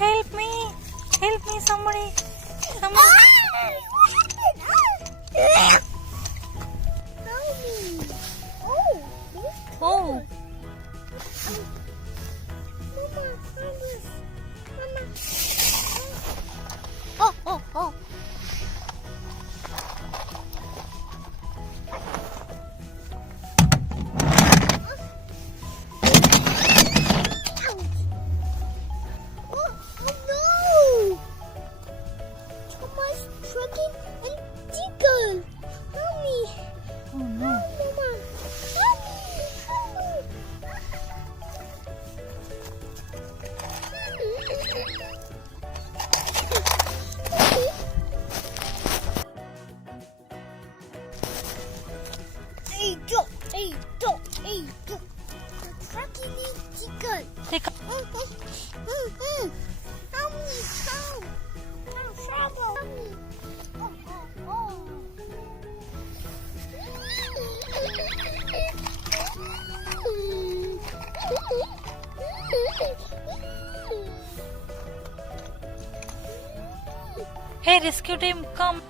Help me! Help me, somebody! Somebody! Oh! Oh. Oh no! Hey, tracking is chicken. Take a- Help me, help. I'm trouble. Help me. Oh. Hey, rescue team, come!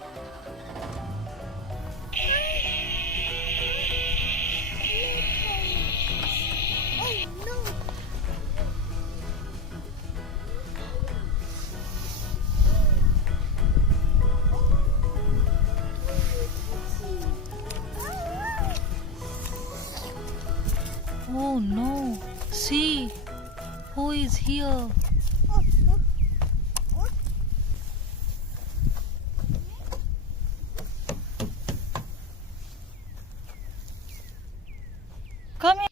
Oh no! See, who is here? Come here.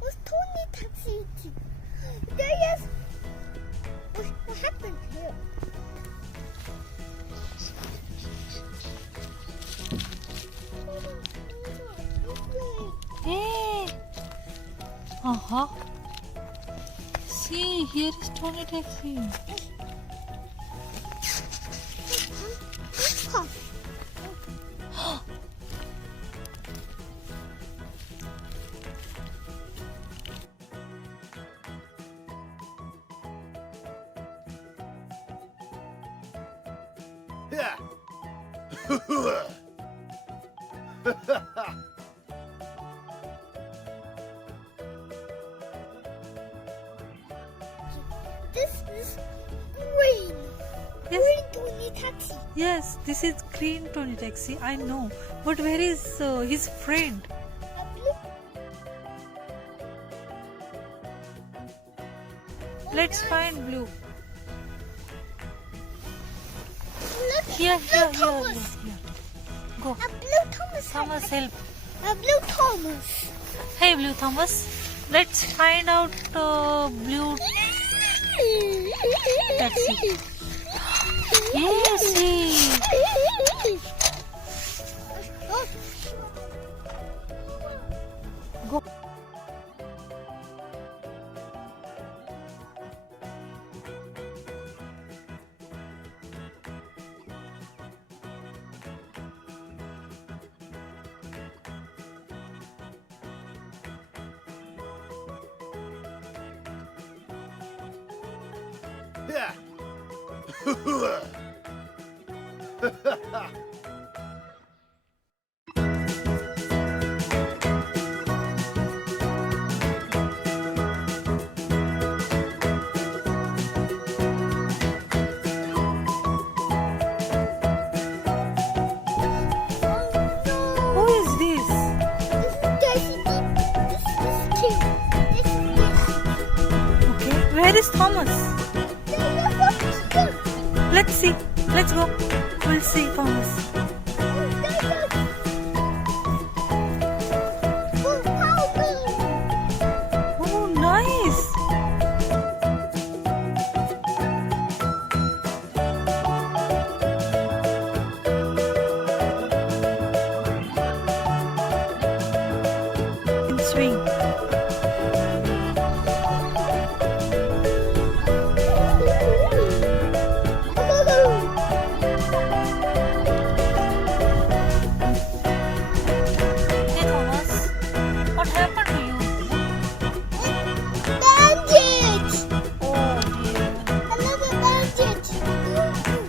What's Tony taxi? There is. What happened here? Hey! See, here is Tony Taxi. Yeah. This is green. Yes. Green Tony taxi. Yes, this is green Tony Taxi. I know. But where is his friend? A blue. Let's find Blue. Look, Here. Thomas. Go. A blue Thomas. Thomas, help. A blue Thomas. Hey, Blue Thomas. Let's find out Blue Taxi. Yes, see. Go. Yeah. Who is this? Okay, where is Thomas? Let's see. Let's go. We'll see Thomas. Oh, nice. Swing.